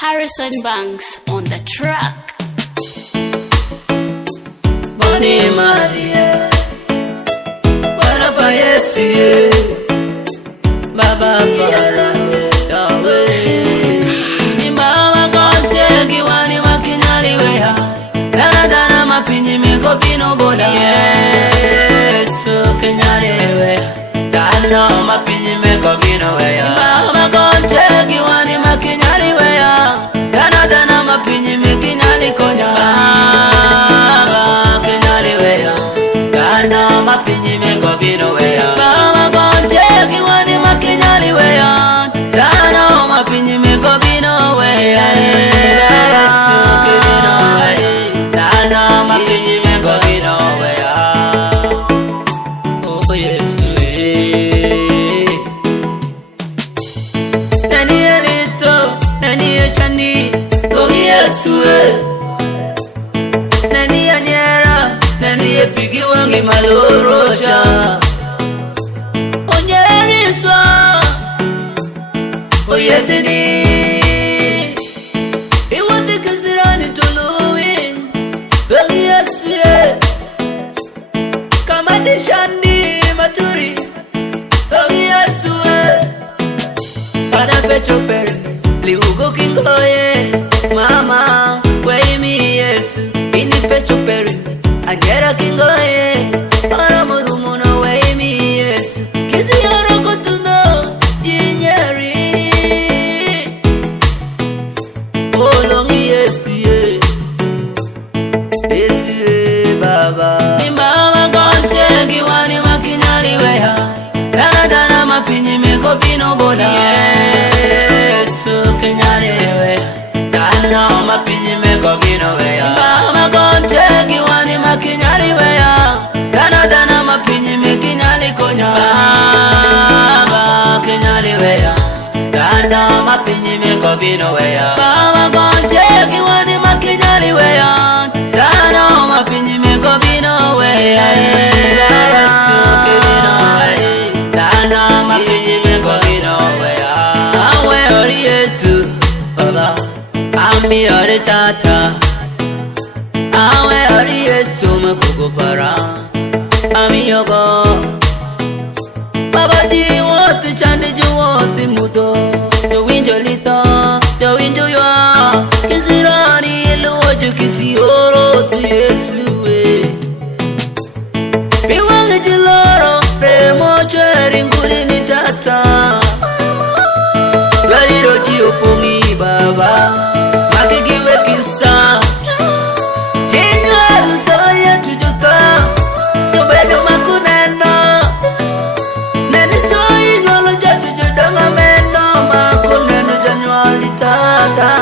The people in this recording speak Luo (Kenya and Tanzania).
Harrison Banks on the track. Boni Maria, Bwana pa Yesu, Baba para Yahweh. Nimbawa konte kiwani makinyali weya, dana mapinyi meko pino bola. Yesu kinyali weya, dana mapinyi meko pino weya. Nimbawa konte kiwani makinyali weya, dana mapinyi mekinyali konya. Mapinyi meko bino weya, Baba konte kiwani makinyali weya, dana mapinyi meko bino weya. Yesu kibino weya, dana mapinyi meko bino weya. Oh Yesu nani elito, nani echani. Oh Yesu nani anyera, nani epigi wangi malorocha. Onyeriswa oyetini iwande kizirani tuluwi. Wangi Yesu kamadi shandi maturi. Wangi Yesu pana pecho peri liugo kingoye. Mama weimi Yesu ini pecho peri Angera kingoye, para mudumuno weimi Yesu. Kisi yoro kotuno jinyeri. Olongi Yesu Yesu Baba. Nimbawa konte kiwani makinyali weya, dana mapinyi meko pino bola. Yesu kinyali weya, dana mapinyi meko pino weya. Nimbawa konte kiwani makinyali weya, dana mapinyi mekinyali konya. Baba kinyali weya, dana mapinyi meko bino weya. Baba konte kiwani makinyali weya, dana mapinyi meko bino weya. Yesu kibino weya, dana mapinyi meko bino weya. Awe ori Yesu Baba, ami ori Tata. Awe ori Yesu mekugo para ami yogo. Baba di woti chande ju woti mudo. Do winjo lito, do winjo ywa. Kisirani iluoju kisi oro tu Yesu Biwange jiloro, remo chweri nguli ni Tata. Laliro ji upungi Baba, makigiwe kisa. Tata